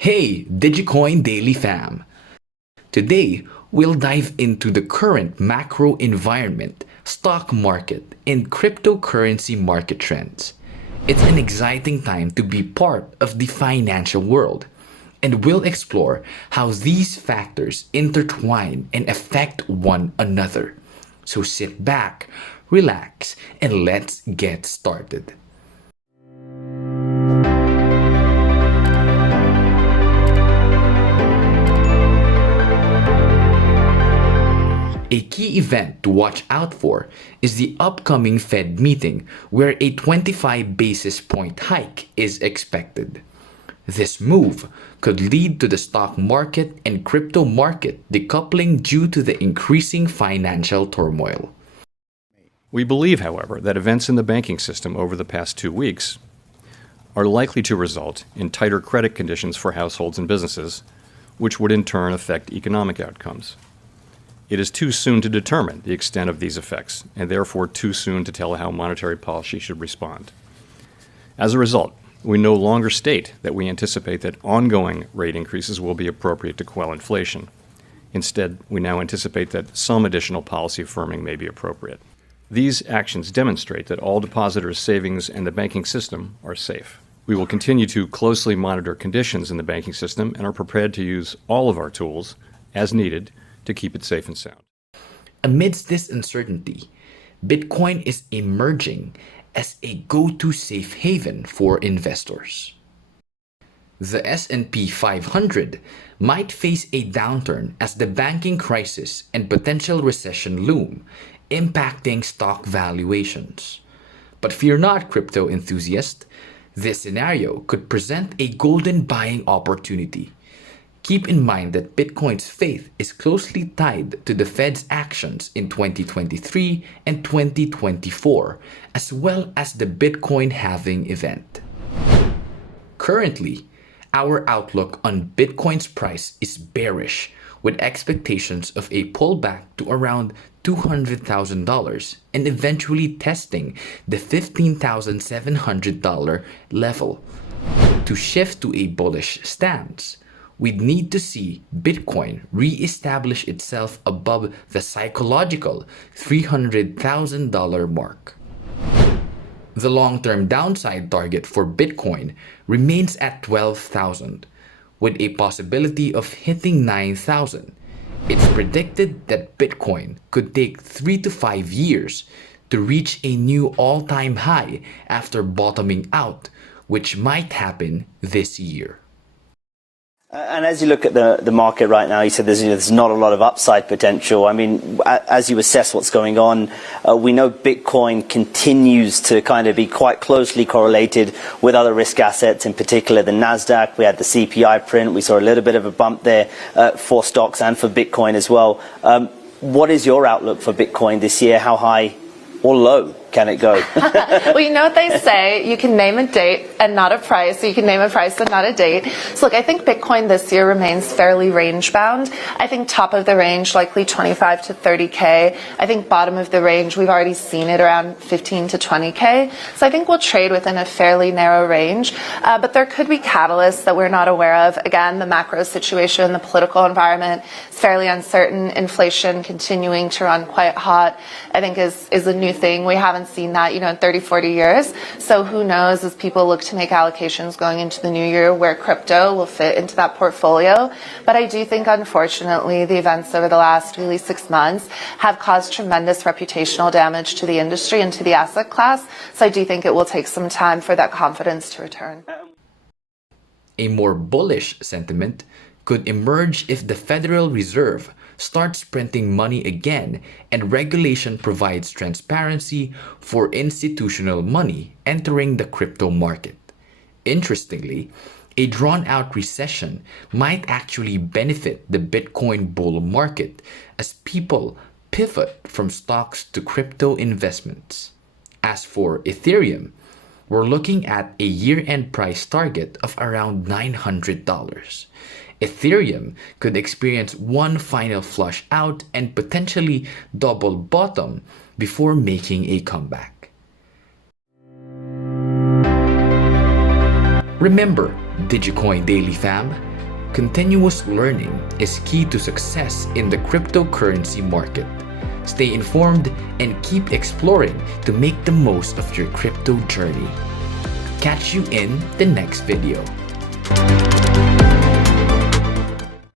Hey, Digicoin Daily Fam! Today, we'll dive into the current macro environment, stock market, and cryptocurrency market trends. It's an exciting time to be part of the financial world, and we'll explore how these factors intertwine and affect one another. So sit back, relax, and let's get started. A key event to watch out for is the upcoming Fed meeting, where a 25 basis point hike is expected. This move could lead to the stock market and crypto market decoupling due to the increasing financial turmoil. We believe, however, that events in the banking system over the past 2 weeks are likely to result in tighter credit conditions for households and businesses, which would in turn affect economic outcomes. It is too soon to determine the extent of these effects, and therefore too soon to tell how monetary policy should respond. As a result, we no longer state that we anticipate that ongoing rate increases will be appropriate to quell inflation. Instead, we now anticipate that some additional policy firming may be appropriate. These actions demonstrate that all depositors' savings and the banking system are safe. We will continue to closely monitor conditions in the banking system and are prepared to use all of our tools, as needed, to keep it safe and sound. Amidst this uncertainty, Bitcoin is emerging as a go-to safe haven for investors. The S&P 500 might face a downturn as the banking crisis and potential recession loom, impacting stock valuations. But fear not, crypto enthusiast. This scenario could present a golden buying opportunity. Keep in mind that Bitcoin's faith is closely tied to the Fed's actions in 2023 and 2024, as well as the Bitcoin halving event. Currently, our outlook on Bitcoin's price is bearish, with expectations of a pullback to around $200,000 and eventually testing the $15,700 level. To shift to a bullish stance, we'd need to see Bitcoin re-establish itself above the psychological $300,000 mark. The long-term downside target for Bitcoin remains at 12,000, with a possibility of hitting 9,000. It's predicted that Bitcoin could take 3 to 5 years to reach a new all-time high after bottoming out, which might happen this year. And as you look at the market right now, you said there's not a lot of upside potential. I mean, as you assess what's going on, we know Bitcoin continues to kind of be quite closely correlated with other risk assets, in particular the NASDAQ. We had the CPI print. We saw a little bit of a bump there for stocks and for Bitcoin as well. What is your outlook for Bitcoin this year? How high or low can it go? Well, you know what they say, you can name a date and not a price, so you can name a price and not a date. So look, I think Bitcoin this year remains fairly range bound. I think top of the range, likely 25 to 30K. I think bottom of the range, we've already seen it around 15 to 20K. So I think we'll trade within a fairly narrow range, but there could be catalysts that we're not aware of. Again, the macro situation, the political environment is fairly uncertain. Inflation continuing to run quite hot, I think is a new thing. We haven't seen that, in 30, 40 years. So who knows, as people look to make allocations going into the new year, where crypto will fit into that portfolio. But I do think, unfortunately, the events over the last really 6 months have caused tremendous reputational damage to the industry and to the asset class. So I do think it will take some time for that confidence to return. A more bullish sentiment could emerge if the Federal Reserve starts printing money again and regulation provides transparency for institutional money entering the crypto market. Interestingly, a drawn-out recession might actually benefit the Bitcoin bull market as people pivot from stocks to crypto investments. As for Ethereum, we're looking at a year-end price target of around $900. Ethereum could experience one final flush out and potentially double bottom before making a comeback. Remember, Digicoin Daily Fam, Continuous learning is key to success in the cryptocurrency market. Stay informed and keep exploring to make the most of your crypto journey. Catch you in the next video.